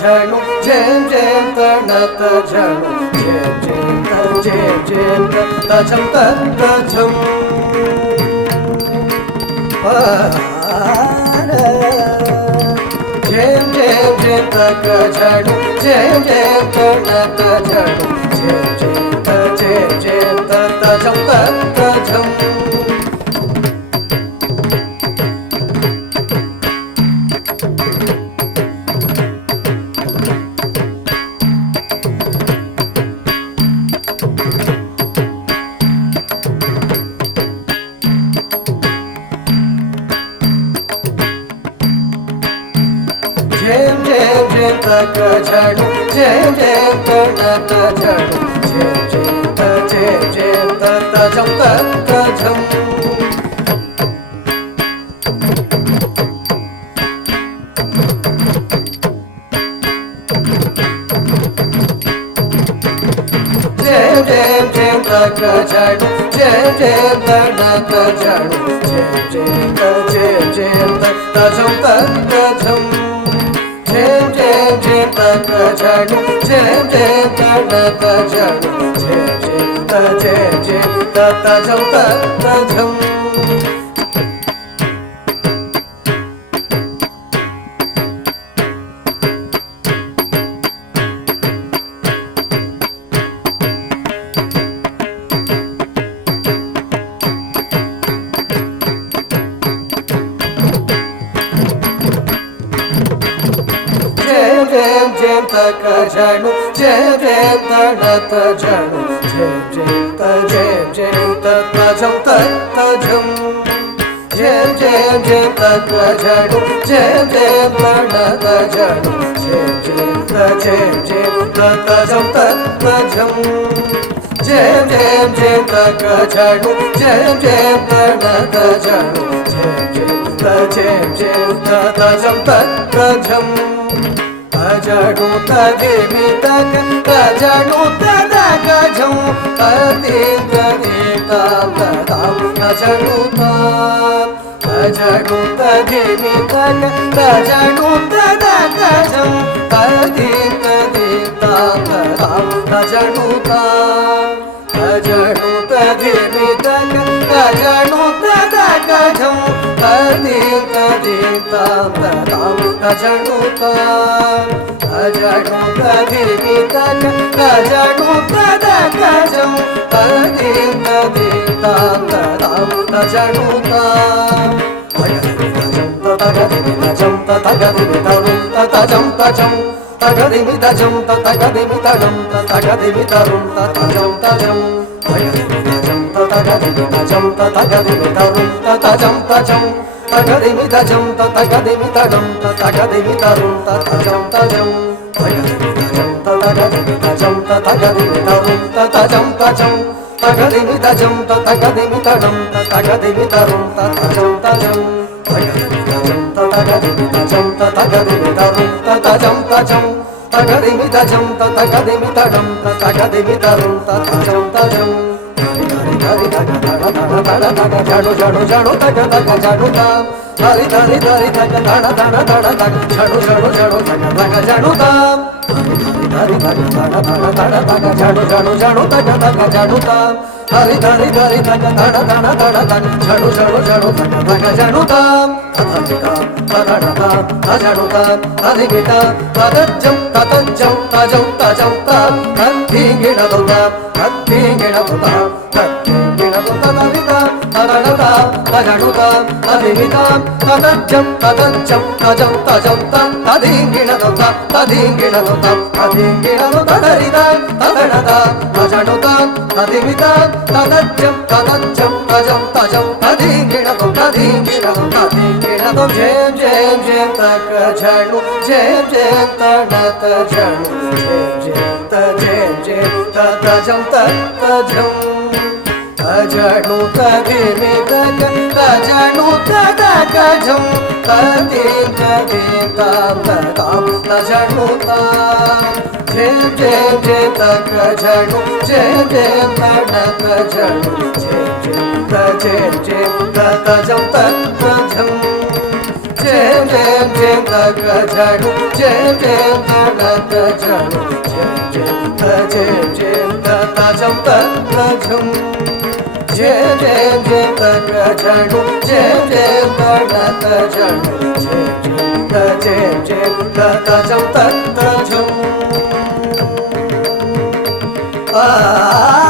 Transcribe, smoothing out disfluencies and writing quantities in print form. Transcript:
झणु झेम झेम तणत झणु झेम झेम तझम तझम झेम झेम झेम तक झणु झेम झेम तणत झणु झेम झेम तझम तझम झेम झेम झेम तक झणु झेम झेम तणत झणु झेम झेम तझम तझम झेम झेम झेम तक झणु झेम झेम तणत झणु झेम झेम तझम तझम झेम झेम झेम तक झणु झेम झेम तणत झणु झेम झेम तझम तझम झेम झेम झेम तक झणु झेम झेम तणत झणु झेम झेम तझम तझम झेम झेम झेम तक झणु झेम झेम तणत झणु झेम झेम तझम तझम झेम झेम झेम तक झणु झेम झेम तणत झणु झेम झेम तझम तझम झणु तधेमि तक झणु तदक झं तदीं तदीतां तदां झणु तां झणु तधेमि तक झणु तदक झं तदीं तदीतां तदां झणु तां झणु तधेमि तक झणु तदक झं तदीं तदीतां तदां झणु तां झणु तधेमि तक झणु तदक झं तदीं तदीतां तदां झणु तां तगदिमि तझं तगदिमि तरुं तझं तझं तगदिमि तझं तगदिमि तरुं तगदिमि तरुं तझं तझं तगदिमि तझं तगदिमि तझं तगदिमि तरुं तझं तझं तगदिमि तझं तगदिमि तरुं तगदिमि तरुं तझं तझं तगदिमि तझं तगदिमि तझं तगदिमि तरुं तझं तझं तगदिमि तझं तगदिमि तरुं तगदिमि तरुं तझं तझं तगदिमि तझं तगदिमि तझं तगदिमि तरुं तझं तझं तगदिमि तझं तगदिमि तरुं तगदिमि तरुं तझं तझं हरि धग धग धग धग धग झणु झणु झणु धग धग झणु तां हरि धरि धरि धग धण धण धण धग झणु झणु झणु धग धग झणु तां हरि धरि धग धग धग धग झणु झणु झणु धग धग झणु तां हरि धरि धरि धग धण धण धण धग झणु झणु झणु धग धग झणु तां तथमिता तदणता तझणु तां तदिमिता तदज्जं ततज्जं तजं तजं तां तद्धिङ्गिणदुतां तद्धिङ्गिणदुतां तद्धिङ्गिणदुतदवितां तदणता तजणुतां तदिमितां तदज्जं ततज्जं तजं तजं तां तद्धिङ्गिणदुतां तद्धिङ्गिणदुतां तद्धिङ्गिणदुतदरितां तदणतां तजणुतां तदिमितां तदज्जं ततज्जं तजं तजं तद्धिङ्गिणदुं तद्धिङ्गिणदुं तद्धिङ्गिणदुं झेम झेम झेम तक झणु झेम झेम तणत झणु झेम झेम तझं तझं झणु तधेमि तक झणु तदक झं तदीं तदीतां तदां झणु तां झेम झेम झेम तक झणु झेम झेम तणत झणु झेम झेम तझं तझं జయం జయం జయం తగ జడు జయం జయం తగ జడు జయం జయం జయం తజం తజం జయం జయం జయం తగ జడు జయం జయం తగ జడు జయం జయం తజం తజం ఆ